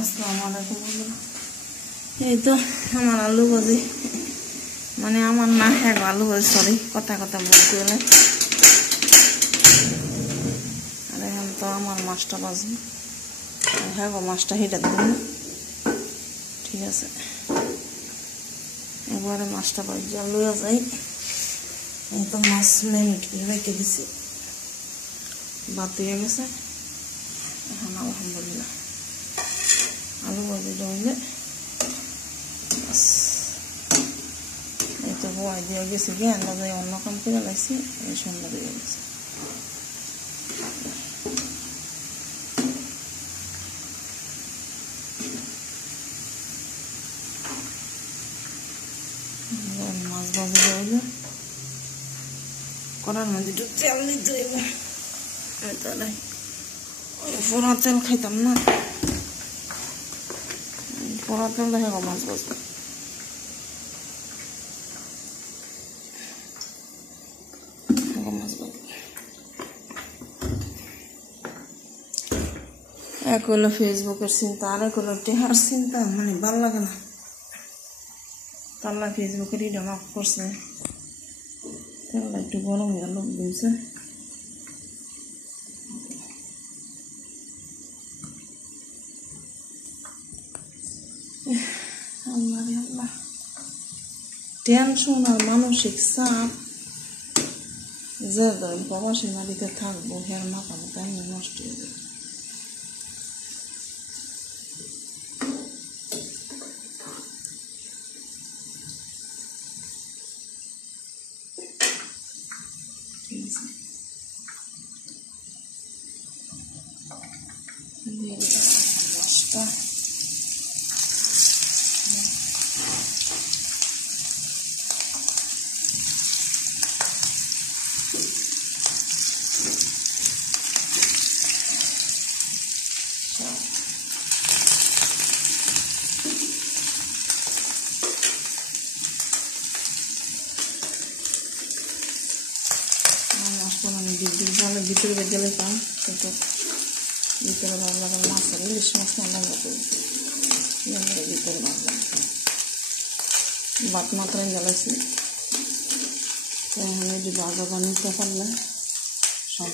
আসসালামু আলাইকুম বন্ধুরা। এই তো আমার আলু ভাজি, মানে আমার না হ্যাঁ আলু ভাজি, সরি কথা বলতে গেলে। আর এখন তো আমার মাছটা ভাজবো, হ্যাঁ গো মাছটা হিটা দেব, ঠিক আছে। একবারে মাছটা ভাজিয়া লইয়া যাই। এই তো মাছ মেরিনেট করে রেখে দিছি, ভাত হয়ে গেছে। এখন আলহামদুলিল্লাহ আলু ভাজিটা হইলে এই তো বয় দিয়ে গেছি গিয়ে আন্দাজে অন্য কাম করে লাগছি, এই সুন্দর হয়ে গেছে। মাছ ভাজি হইলে করার মধ্যে একটু তেল নিতে হইব। আমি তাহলে পোড়া তেল খাইতাম না, পোড়া তেল দেখে মাছ ভাজবো। এক হলো ফেসবুকের চিন্তা, আর এক হলো টেহার চিন্তা, মানে ভাল লাগে না। তাল্লা ফেসবুকের ইটা মাফ করছে, তেলটা একটু গরম হয়ে লোক দিয়েছে। আল্লাহ রে আল্লাহ, টেনশন আর মানসিক চাপ যে প্রবাসী বাড়িতে থাকবো, হের মাথা মতো এমনি নষ্ট হয়ে যাবে। ঠিক আছে, মাছটা আমি জালে ভিতরে বেঁধে লেতাম, কিন্তু ভিতরে ভাবলাম মাছের ইলিশ মাছ না লঙ্কা করি, ভিতরে ভাবলাম ভাত মাত্রায় জ্বালাইছি। এখন যদি ভাজা বানিয়ে পারলে সব